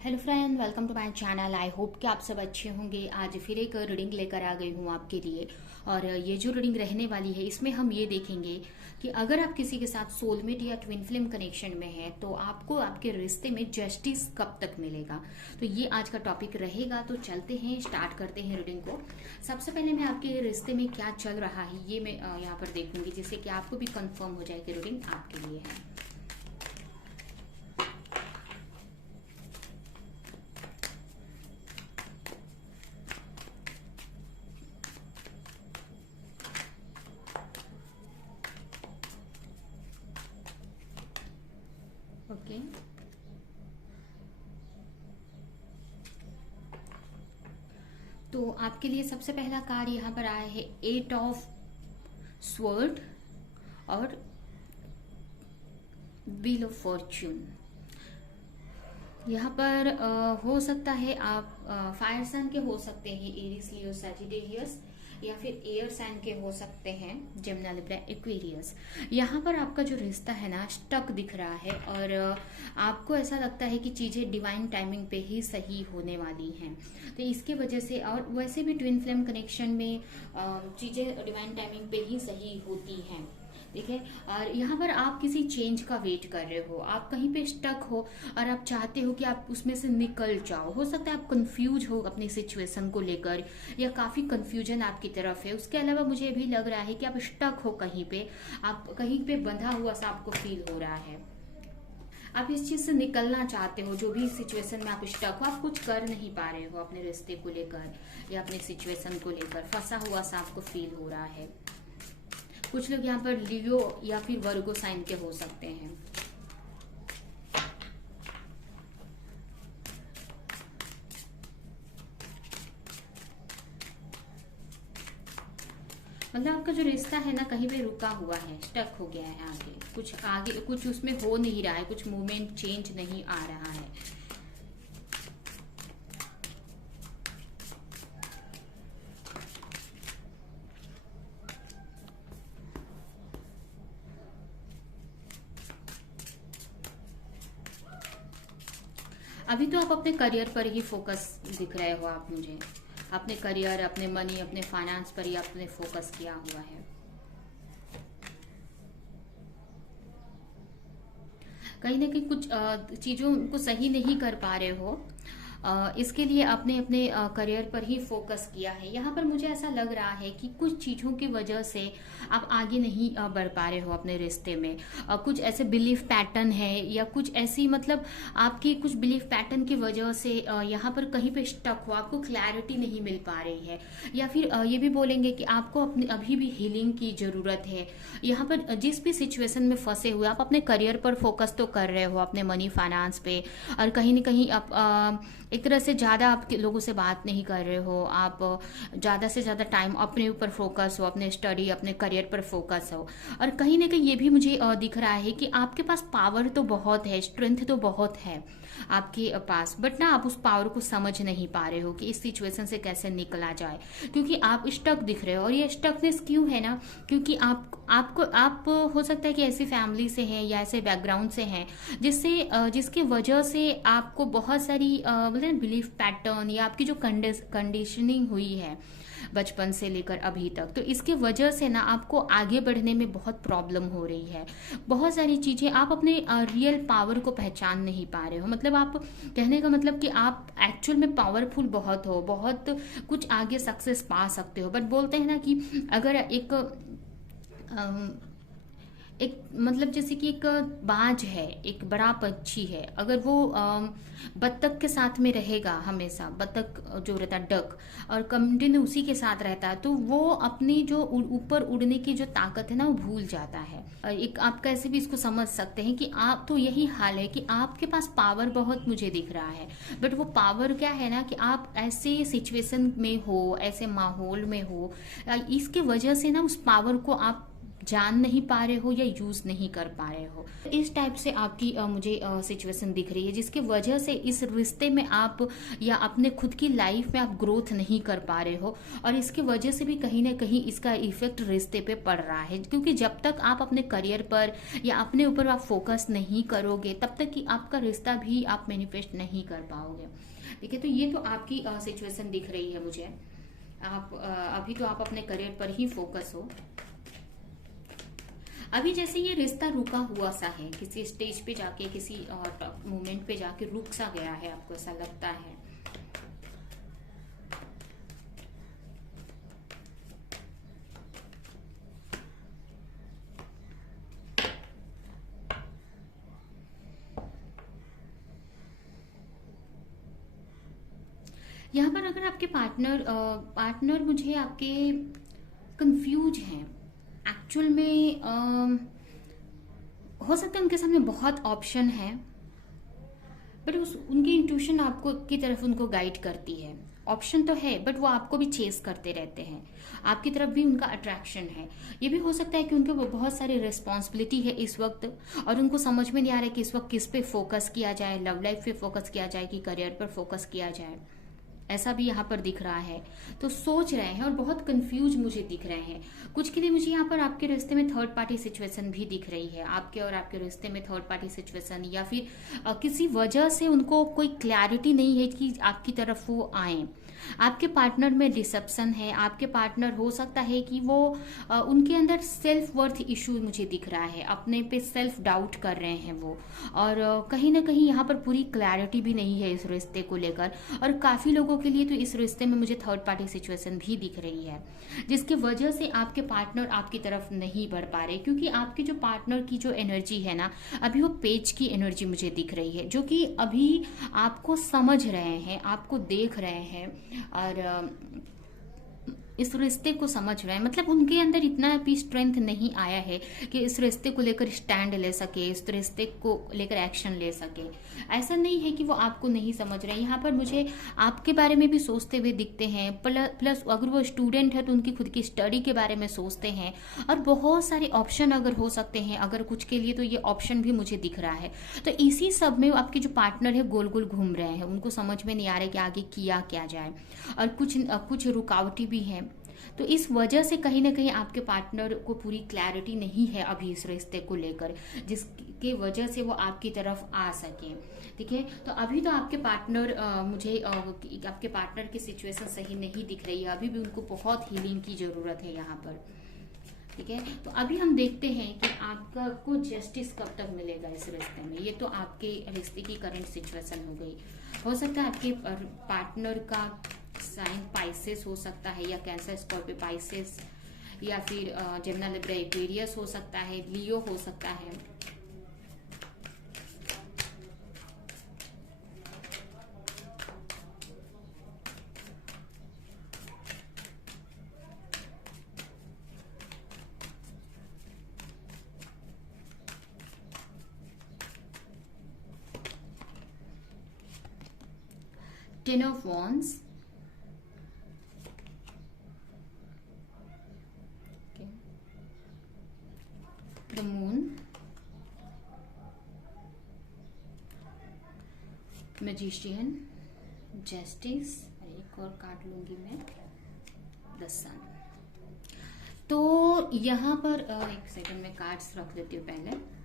Hello friend, welcome to my channel. I hope कि आप सब अच्छे होंगे। आज फिर एक रीडिंग लेकर आ गई हूँ आपके लिए। और ये जो रीडिंग रहने वाली है इसमें हम ये देखेंगे कि अगर आप किसी के साथ सोलमेट या ट्विन फ्लेम कनेक्शन में है तो आपको आपके रिश्ते में जस्टिस कब तक मिलेगा। तो ये आज का टॉपिक रहेगा। तो चलते हैं, स्टार्ट करते हैं रीडिंग को। सबसे पहले मैं आपके रिश्ते में क्या चल रहा है ये मैं यहाँ पर देखूंगी, जिससे कि आपको भी कंफर्म हो जाए कि रीडिंग आपके लिए है। ओके, तो आपके लिए सबसे पहला कार्ड यहाँ पर आया है एट ऑफ स्वॉर्ड और व्हील ऑफ फॉर्च्यून। यहाँ पर हो सकता है आप फायर साइन के हो सकते हैं, एरिस, लियो, सैजिटेरियस, या फिर एयर साइन के हो सकते हैं, जेमिनी, लिब्रा, एक्वेरियस। यहाँ पर आपका जो रिश्ता है ना स्टक दिख रहा है और आपको ऐसा लगता है कि चीज़ें डिवाइन टाइमिंग पे ही सही होने वाली हैं। तो इसके वजह से, और वैसे भी ट्विन फ्लेम कनेक्शन में चीज़ें डिवाइन टाइमिंग पे ही सही होती हैं, ठीक है। और यहाँ पर आप किसी चेंज का वेट कर रहे हो, आप कहीं पे स्टक हो और आप चाहते हो कि आप उसमें से निकल जाओ। हो सकता है आप कंफ्यूज हो अपनी सिचुएशन को लेकर, या काफी कंफ्यूजन आपकी तरफ है। उसके अलावा मुझे भी लग रहा है कि आप स्टक हो कहीं पे, आप कहीं पे बंधा हुआ सा आपको फील हो रहा है। आप इस चीज से निकलना चाहते हो, जो भी सिचुएशन में आप स्टक हो, आप कुछ कर नहीं पा रहे हो अपने रिश्ते को लेकर या अपने सिचुएशन को लेकर, फंसा हुआ सा आपको फील हो रहा है। कुछ लोग यहाँ पर लियो या फिर वर्गो साइन के हो सकते हैं। मतलब आपका जो रिश्ता है ना कहीं पे रुका हुआ है, स्टक हो गया है। आगे कुछ उसमें हो नहीं रहा है, कुछ मूवमेंट चेंज नहीं आ रहा है। अभी तो आप अपने करियर पर ही फोकस दिख रहे हो आप मुझे। अपने करियर, अपने मनी, अपने फाइनेंस पर ही आपने फोकस किया हुआ है। कहीं ना कहीं कुछ चीजों को सही नहीं कर पा रहे हो, इसके लिए आपने अपने करियर पर ही फोकस किया है। यहाँ पर मुझे ऐसा लग रहा है कि कुछ चीजों की वजह से आप आगे नहीं बढ़ पा रहे हो अपने रिश्ते में। कुछ ऐसे बिलीफ पैटर्न है या कुछ ऐसी, मतलब आपकी कुछ बिलीफ पैटर्न की वजह से यहाँ पर कहीं पे स्टक हो, आपको क्लैरिटी नहीं मिल पा रही है। या फिर ये भी बोलेंगे कि आपको अपने अभी भी हीलिंग की जरूरत है। यहाँ पर जिस भी सिचुएशन में फंसे हुए आप अपने करियर पर फोकस तो कर रहे हो, अपने मनी फाइनेंस पे, और कहीं ना कहीं आप एक तरह से ज़्यादा आप लोगों से बात नहीं कर रहे हो। आप ज़्यादा से ज़्यादा टाइम अपने ऊपर फोकस हो, अपने स्टडी, अपने करियर पर फोकस हो। और कहीं ना कहीं ये भी मुझे दिख रहा है कि आपके पास पावर तो बहुत है, स्ट्रेंथ तो बहुत है आपके पास, बट ना आप उस पावर को समझ नहीं पा रहे हो कि इस सिचुएशन से कैसे निकला जाए, क्योंकि आप स्टक दिख रहे हो। और ये स्टकनेस क्यों है ना, क्योंकि आप हो सकता है कि ऐसी फैमिली से हैं या ऐसे बैकग्राउंड से हैं जिसकी वजह से आपको बहुत सारी बिलीफ पैटर्न या आपकी जो कंडीशनिंग हुई है बचपन से लेकर अभी तक, तो इसके वजह से ना आपको आगे बढ़ने में बहुत प्रॉब्लम हो रही है। बहुत सारी चीजें आप अपने रियल पावर को पहचान नहीं पा रहे हो। मतलब आप, कहने का मतलब कि आप एक्चुअल में पावरफुल बहुत हो, बहुत कुछ आगे सक्सेस पा सकते हो। बट बोलते हैं ना कि अगर एक मतलब जैसे कि एक बाज है, एक बड़ा पक्षी है, अगर वो बत्तख के साथ में रहेगा हमेशा, बत्तख जो रहता है डक, और कंटिन्यू उसी के साथ रहता है, तो वो अपनी जो ऊपर उड़ने की जो ताकत है ना वो भूल जाता है। एक आप कैसे भी इसको समझ सकते हैं कि आप तो यही हाल है कि आपके पास पावर बहुत मुझे दिख रहा है, बट वो पावर क्या है ना कि आप ऐसे सिचुएशन में हो, ऐसे माहौल में हो, इसके वजह से ना उस पावर को आप जान नहीं पा रहे हो या यूज नहीं कर पा रहे हो। इस टाइप से आपकी मुझे सिचुएशन दिख रही है, जिसके वजह से इस रिश्ते में आप या अपने खुद की लाइफ में आप ग्रोथ नहीं कर पा रहे हो, और इसके वजह से भी कहीं ना कहीं इसका इफेक्ट रिश्ते पे पड़ रहा है। क्योंकि जब तक आप अपने करियर पर या अपने ऊपर आप फोकस नहीं करोगे, तब तक कि आपका रिश्ता भी आप मैनिफेस्ट नहीं कर पाओगे। ठीक है, तो ये तो आपकी सिचुएशन दिख रही है मुझे। आप अभी तो आप अपने करियर पर ही फोकस हो। अभी जैसे ये रिश्ता रुका हुआ सा है, किसी स्टेज पे जाके, किसी मोमेंट पे जाके रुक सा गया है, आपको ऐसा लगता है। यहाँ पर अगर आपके पार्टनर मुझे आपके कंफ्यूज हैं एक्चुअल में, हो सकता है उनके सामने बहुत ऑप्शन है, बट उनकी इंट्यूशन आपको की तरफ उनको गाइड करती है। ऑप्शन तो है बट वो आपको भी चेस करते रहते हैं, आपकी तरफ भी उनका अट्रैक्शन है। ये भी हो सकता है कि उनके वो बहुत सारी रिस्पॉन्सिबिलिटी है इस वक्त, और उनको समझ में नहीं आ रहा है कि इस वक्त किस पे फोकस किया जाए, लव लाइफ पे फोकस किया जाए कि करियर पर फोकस किया जाए। ऐसा भी यहाँ पर दिख रहा है। तो सोच रहे हैं और बहुत कंफ्यूज मुझे दिख रहे हैं। कुछ के लिए मुझे यहाँ पर आपके रिश्ते में थर्ड पार्टी सिचुएशन भी दिख रही है, आपके और आपके रिश्ते में थर्ड पार्टी सिचुएशन, या फिर किसी वजह से उनको कोई क्लैरिटी नहीं है कि आपकी तरफ वो आए। आपके पार्टनर में डिसेप्शन है। आपके पार्टनर हो सकता है कि वो उनके अंदर सेल्फ वर्थ इशू मुझे दिख रहा है, अपने पे सेल्फ डाउट कर रहे हैं वो, और कहीं ना कहीं यहाँ पर पूरी क्लैरिटी भी नहीं है इस रिश्ते को लेकर। और काफी लोगों के लिए तो इस रिश्ते में मुझे थर्ड पार्टी सिचुएशन भी दिख रही है, जिसकी वजह से आपके पार्टनर आपकी तरफ नहीं बढ़ पा रहे। क्योंकि आपके जो पार्टनर की जो एनर्जी है ना, अभी वो पेज की एनर्जी मुझे दिख रही है, जो कि अभी आपको समझ रहे हैं, आपको देख रहे हैं, और इस रिश्ते को समझ रहे हैं। मतलब उनके अंदर इतना भी स्ट्रेंथ नहीं आया है कि इस रिश्ते को लेकर स्टैंड ले सके, इस रिश्ते को लेकर एक्शन ले सके। ऐसा नहीं है कि वो आपको नहीं समझ रहे हैं, यहाँ पर मुझे आपके बारे में भी सोचते हुए दिखते हैं। प्लस अगर वो स्टूडेंट है तो उनकी खुद की स्टडी के बारे में सोचते हैं, और बहुत सारे ऑप्शन अगर हो सकते हैं, अगर कुछ के लिए तो ये ऑप्शन भी मुझे दिख रहा है। तो इसी सब में आपके जो पार्टनर है गोल गोल घूम रहे हैं, उनको समझ में नहीं आ रहा है कि आगे किया क्या जाए, और कुछ रुकावटें भी हैं। तो इस वजह से कहीं ना कहीं आपके पार्टनर को पूरी क्लैरिटी नहीं है अभी इस रिश्ते को लेकर, जिसकी वजह से वो आपकी तरफ आ सके। ठीक है, तो अभी तो आपके पार्टनर मुझे आपके पार्टनर की सिचुएशन सही नहीं दिख रही है, अभी भी उनको बहुत हीलिंग की जरूरत है यहाँ पर। ठीक है, तो अभी हम देखते हैं कि आपका को जस्टिस कब तक मिलेगा इस रिश्ते में। ये तो आपके रिश्ते की करंट सिचुएशन हो गई। हो सकता है आपके पार्टनर का साइन पाइसेस हो सकता है, या कैंसर, स्कॉर्पियो, पाइसेस, या फिर जेमिनी, लिब्रा, एक्वेरियस हो सकता है, लियो हो सकता है। Ten of wands, the moon, magician, justice, एक और कार्ड लूंगी मैं, द सन। तो यहाँ पर एक सेकंड में कार्ड्स रख देती हूँ पहले।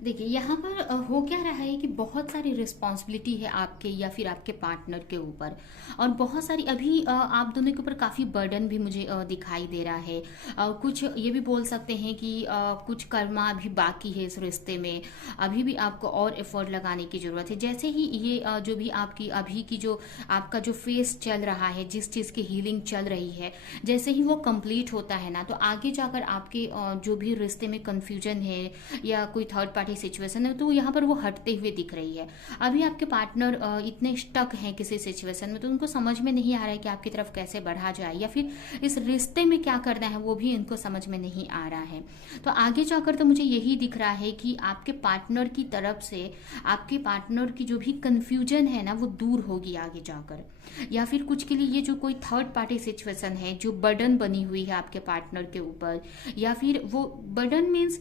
देखिए यहाँ पर हो क्या रहा है कि बहुत सारी रिस्पॉन्सिबिलिटी है आपके या फिर आपके पार्टनर के ऊपर, और बहुत सारी अभी आप दोनों के ऊपर काफ़ी बर्डन भी मुझे दिखाई दे रहा है। कुछ ये भी बोल सकते हैं कि कुछ कर्मा अभी बाकी है इस रिश्ते में, अभी भी आपको और एफर्ट लगाने की ज़रूरत है। जैसे ही ये जो भी आपकी अभी की जो आपका जो फेस चल रहा है, जिस चीज़ की हीलिंग चल रही है, जैसे ही वो कंप्लीट होता है ना, तो आगे जाकर आपके जो भी रिश्ते में कन्फ्यूजन है या कोई थर्ड पार्टी पार्टी सिचुएशन है तो यहाँ पर वो हटते हुए दिख रही है। अभी आपके पार्टनर इतने स्टक हैं किसी सिचुएशन में, तो उनको समझ में नहीं आ रहा है कि आपकी तरफ कैसे बढ़ा जाए या फिर इस रिश्ते में क्या करना है, वो भी इनको समझ में नहीं आ रहा है। तो आगे जाकर तो मुझे यही दिख रहा है कि आपके पार्टनर की तरफ से आपके पार्टनर की जो भी कंफ्यूजन है ना वो दूर होगी आगे जाकर, या फिर कुछ के लिए ये जो कोई थर्ड पार्टी सिचुएशन है जो बर्डन बनी हुई है आपके पार्टनर के ऊपर, या फिर वो बर्डन मीन्स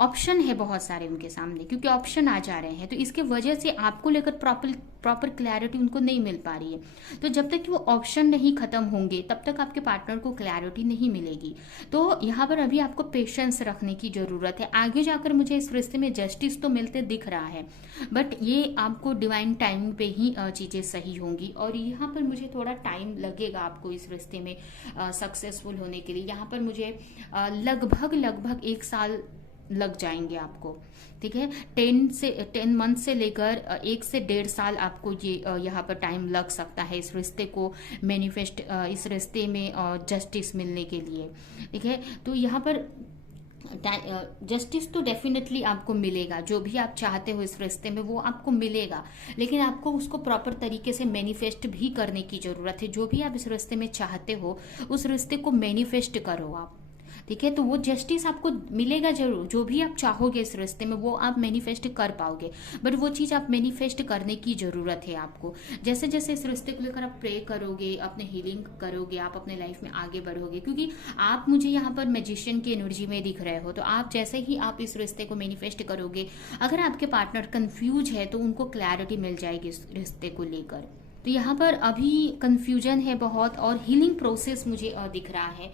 ऑप्शन है बहुत सारे उनके सामने, क्योंकि ऑप्शन आ जा रहे हैं, तो इसके वजह से आपको लेकर प्रॉपर क्लैरिटी उनको नहीं मिल पा रही है। तो जब तक कि वो ऑप्शन नहीं खत्म होंगे तब तक आपके पार्टनर को क्लैरिटी नहीं मिलेगी। तो यहाँ पर अभी आपको पेशेंस रखने की जरूरत है। आगे जाकर मुझे इस रिश्ते में जस्टिस तो मिलते दिख रहा है, बट ये आपको डिवाइन टाइम पे ही चीजें सही होंगी, और यहाँ पर मुझे थोड़ा टाइम लगेगा आपको इस रिश्ते में सक्सेसफुल होने के लिए। यहाँ पर मुझे लगभग 1 साल लग जाएंगे आपको, ठीक है। 10 मंथ से लेकर 1 से 1.5 साल आपको ये यहाँ पर टाइम लग सकता है इस रिश्ते को मैनिफेस्ट, इस रिश्ते में जस्टिस मिलने के लिए, ठीक है। तो यहाँ पर जस्टिस तो डेफिनेटली आपको मिलेगा, जो भी आप चाहते हो इस रिश्ते में वो आपको मिलेगा, लेकिन आपको उसको प्रॉपर तरीके से मैनिफेस्ट भी करने की जरूरत है। जो भी आप इस रिश्ते में चाहते हो उस रिश्ते को मैनिफेस्ट करो आप, ठीक है। तो वो जस्टिस आपको मिलेगा जरूर, जो भी आप चाहोगे इस रिश्ते में वो आप मैनिफेस्ट कर पाओगे, बट वो चीज आप मैनिफेस्ट करने की जरूरत है आपको। जैसे जैसे इस रिश्ते को लेकर आप प्रे करोगे, अपने हीलिंग करोगे, आप अपने लाइफ में आगे बढ़ोगे, क्योंकि आप मुझे यहाँ पर मैजिशियन की एनर्जी में दिख रहे हो। तो आप जैसे ही आप इस रिश्ते को मैनिफेस्ट करोगे, अगर आपके पार्टनर कंफ्यूज है तो उनको क्लैरिटी मिल जाएगी इस रिश्ते को लेकर। तो यहाँ पर अभी कंफ्यूजन है बहुत, और हीलिंग प्रोसेस मुझे दिख रहा है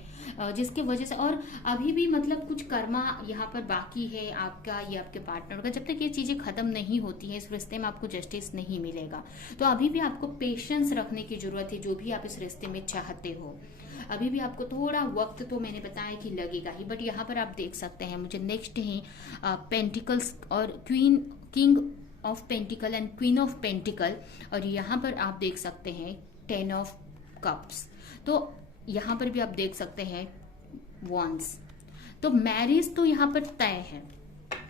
जिसकी वजह से, और अभी भी मतलब कुछ कर्मा यहाँ पर बाकी है आपका या आपके पार्टनर का। जब तक ये चीजें खत्म नहीं होती है इस रिश्ते में आपको जस्टिस नहीं मिलेगा। तो अभी भी आपको पेशेंस रखने की जरूरत है, जो भी आप इस रिश्ते में चाहते हो। अभी भी आपको थोड़ा वक्त तो मैंने बताया कि लगेगा ही, बट यहाँ पर आप देख सकते हैं मुझे नेक्स्ट ही पेंटिकल्स और king of pentacle and queen of pentacle, और यहाँ पर आप देख सकते हैं 10 ऑफ कप्स। तो यहाँ पर भी आप देख सकते हैं वॉन्स। तो मैरिज तो यहाँ पर तय है,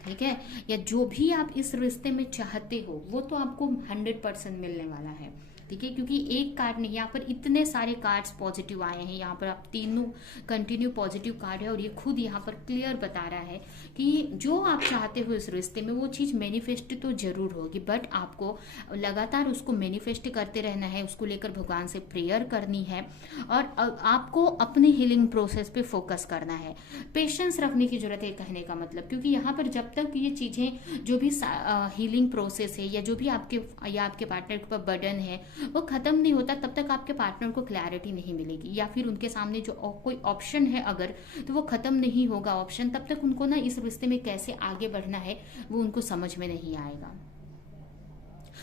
ठीक है, या जो भी आप इस रिश्ते में चाहते हो वो तो आपको 100% मिलने वाला है, ठीक है। क्योंकि एक कार्ड नहीं, यहाँ पर इतने सारे कार्ड्स पॉजिटिव आए हैं, यहाँ पर आप तीनों कंटिन्यू पॉजिटिव कार्ड है, और ये खुद यहाँ पर क्लियर बता रहा है कि जो आप चाहते हो इस रिश्ते में वो चीज मैनिफेस्ट तो जरूर होगी, बट आपको लगातार उसको मैनिफेस्ट करते रहना है, उसको लेकर भगवान से प्रेयर करनी है, और आपको अपने हीलिंग प्रोसेस पे फोकस करना है। पेशेंस रखने की जरूरत है कहने का मतलब, क्योंकि यहाँ पर जब तक ये चीजें जो भी हीलिंग प्रोसेस है या जो भी आपके पार्टनर के ऊपर बर्डन है वो खत्म नहीं होता, तब तक आपके पार्टनर को क्लैरिटी नहीं मिलेगी, या फिर उनके सामने जो कोई ऑप्शन है अगर, तो वो खत्म नहीं होगा ऑप्शन, तब तक उनको ना इस रिश्ते में कैसे आगे बढ़ना है वो उनको समझ में नहीं आएगा।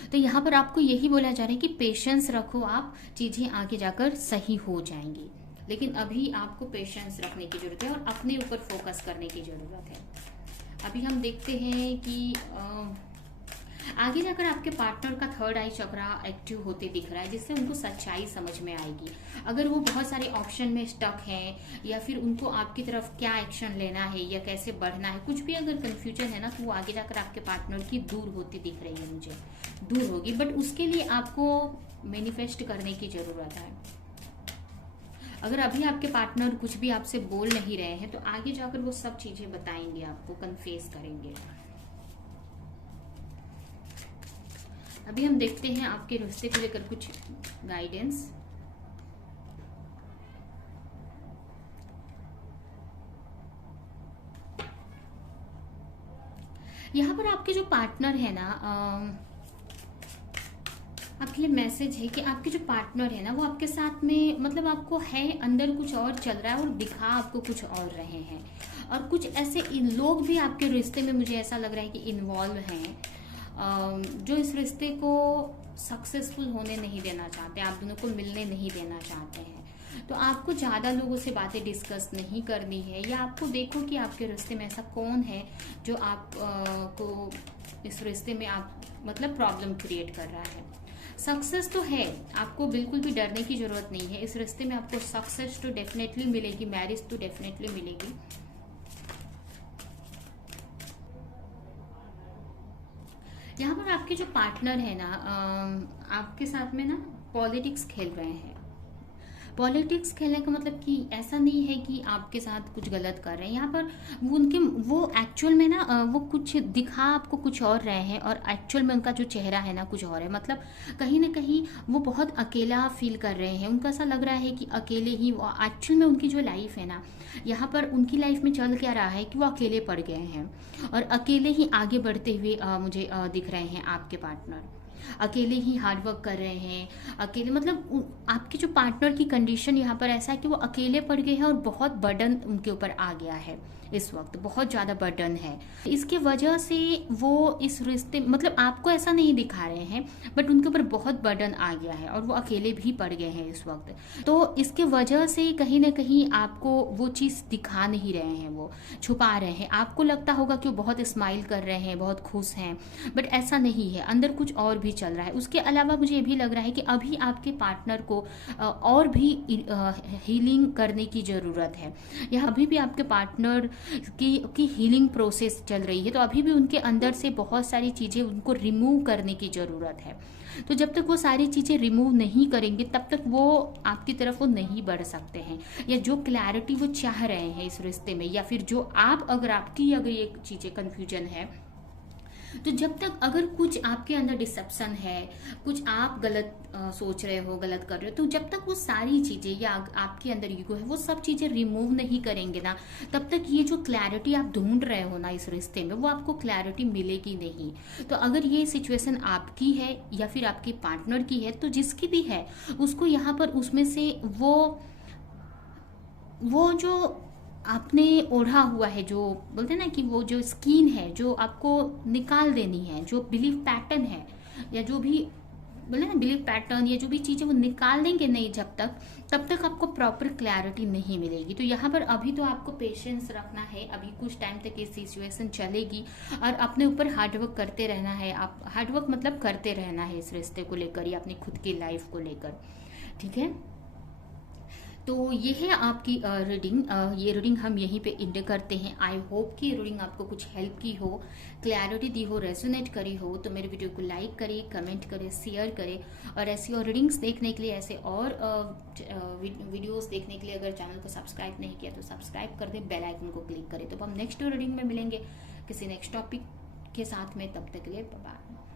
तो यहाँ पर आपको यही बोला जा रहा है कि पेशेंस रखो आप, चीजें आगे जाकर सही हो जाएंगी, लेकिन अभी आपको पेशेंस रखने की जरूरत है और अपने ऊपर फोकस करने की जरूरत है। अभी हम देखते हैं कि आगे जाकर आपके पार्टनर का थर्ड आई चक्रा एक्टिव होते दिख रहा है, जिससे उनको सच्चाई समझ में आएगी। अगर वो बहुत सारे ऑप्शन में स्टक हैं, या फिर उनको आपकी तरफ क्या एक्शन लेना है या कैसे बढ़ना है, कुछ भी अगर कंफ्यूजन है ना, तो वो आगे जाकर आपके पार्टनर की दूर होती दिख रही है, मुझे दूर होगी, बट उसके लिए आपको मैनिफेस्ट करने की जरूरत है। अगर अभी आपके पार्टनर कुछ भी आपसे बोल नहीं रहे हैं तो आगे जाकर वो सब चीजें बताएंगे, आपको कन्फेस करेंगे। अभी हम देखते हैं आपके रिश्ते को लेकर कुछ गाइडेंस। यहाँ पर आपके जो पार्टनर है ना, आपके लिए मैसेज है कि आपके जो पार्टनर है ना वो आपके साथ में मतलब आपको है अंदर कुछ और चल रहा है और दिखा आपको कुछ और रहे हैं, और कुछ ऐसे लोग भी आपके रिश्ते में मुझे ऐसा लग रहा है कि इन्वॉल्व हैं जो इस रिश्ते को सक्सेसफुल होने नहीं देना चाहते, आप दोनों को मिलने नहीं देना चाहते हैं। तो आपको ज़्यादा लोगों से बातें डिस्कस नहीं करनी है, या आपको देखो कि आपके रिश्ते में ऐसा कौन है जो आप को इस रिश्ते में आप मतलब प्रॉब्लम क्रिएट कर रहा है। सक्सेस तो है, आपको बिल्कुल भी डरने की जरूरत नहीं है, इस रिश्ते में आपको सक्सेस तो डेफिनेटली मिलेगी, मैरिज तो डेफिनेटली मिलेगी। यहाँ पर आपके जो पार्टनर है ना, आपके साथ में ना पॉलिटिक्स खेल रहे हैं। पॉलिटिक्स खेलने का मतलब कि ऐसा नहीं है कि आपके साथ कुछ गलत कर रहे हैं। यहाँ पर वो एक्चुअल में ना वो कुछ दिखा आपको कुछ और रहे हैं, और एक्चुअल में उनका जो चेहरा है ना कुछ और है। मतलब कहीं ना कहीं वो बहुत अकेला फील कर रहे हैं। उनको ऐसा लग रहा है कि अकेले ही वो, एक्चुअल में उनकी जो लाइफ है ना, यहाँ पर उनकी लाइफ में चल क्या रहा है कि वो अकेले पड़ गए हैं और अकेले ही आगे बढ़ते हुए मुझे दिख रहे हैं आपके पार्टनर। अकेले ही हार्ड वर्क कर रहे हैं, अकेले मतलब आपके जो पार्टनर की कंडीशन यहाँ पर ऐसा है कि वो अकेले पड़ गए हैं और बहुत बर्डन उनके ऊपर आ गया है। इस वक्त बहुत ज़्यादा बर्डन है। इसके वजह से वो इस रिश्ते, मतलब आपको ऐसा नहीं दिखा रहे हैं, बट उनके ऊपर बहुत बर्डन आ गया है और वो अकेले भी पड़ गए हैं इस वक्त। तो इसके वजह से कहीं ना कहीं आपको वो चीज़ दिखा नहीं रहे हैं, वो छुपा रहे हैं। आपको लगता होगा कि वो बहुत स्माइल कर रहे हैं, बहुत खुश हैं, बट ऐसा नहीं है, अंदर कुछ और भी चल रहा है। उसके अलावा मुझे ये भी लग रहा है कि अभी आपके पार्टनर को और भी हीलिंग करने की ज़रूरत है। यहाँ अभी भी आपके पार्टनर की हीलिंग प्रोसेस चल रही है, तो अभी भी उनके अंदर से बहुत सारी चीज़ें उनको रिमूव करने की ज़रूरत है। तो जब तक वो सारी चीज़ें रिमूव नहीं करेंगे तब तक वो आपकी तरफ वो नहीं बढ़ सकते हैं, या जो क्लैरिटी वो चाह रहे हैं इस रिश्ते में, या फिर जो आप अगर ये चीज़ें कन्फ्यूजन है, तो जब तक अगर कुछ आपके अंदर डिसेप्शन है, कुछ आप गलत सोच रहे हो, गलत कर रहे हो, तो जब तक वो सारी चीजें, या आपके अंदर ईगो है, वो सब चीजें रिमूव नहीं करेंगे ना, तब तक ये जो क्लैरिटी आप ढूंढ रहे हो ना इस रिश्ते में, वो आपको क्लैरिटी मिलेगी नहीं। तो अगर ये सिचुएशन आपकी है या फिर आपके पार्टनर की है, तो जिसकी भी है उसको यहाँ पर उसमें से वो जो आपने ओढ़ा हुआ है, जो बोलते हैं ना कि वो जो स्किन है जो आपको निकाल देनी है, जो बिलीफ पैटर्न है, या जो भी बोले ना बिलीफ पैटर्न, या जो भी चीज़ें वो निकाल देंगे नहीं जब तक, तब तक आपको प्रॉपर क्लैरिटी नहीं मिलेगी। तो यहाँ पर अभी तो आपको पेशेंस रखना है, अभी कुछ टाइम तक ये सिचुएशन चलेगी, और अपने ऊपर हार्डवर्क करते रहना है। आप हार्डवर्क मतलब करते रहना है इस रिश्ते को लेकर या अपनी खुद की लाइफ को लेकर, ठीक है। तो ये है आपकी रीडिंग। ये रीडिंग हम यहीं पे एंड करते हैं। आई होप कि रीडिंग आपको कुछ हेल्प की हो, क्लैरिटी दी हो, रेजोनेट करी हो। तो मेरे वीडियो को लाइक करें, कमेंट करें, शेयर करें, और ऐसी और रीडिंग्स देखने के लिए, ऐसे और वीडियोस देखने के लिए अगर चैनल को सब्सक्राइब नहीं किया तो सब्सक्राइब कर दें, बेल आइकन को क्लिक करें। तो हम नेक्स्ट रीडिंग में मिलेंगे किसी नेक्स्ट टॉपिक के साथ में। तब तक के लिए बाय बाय।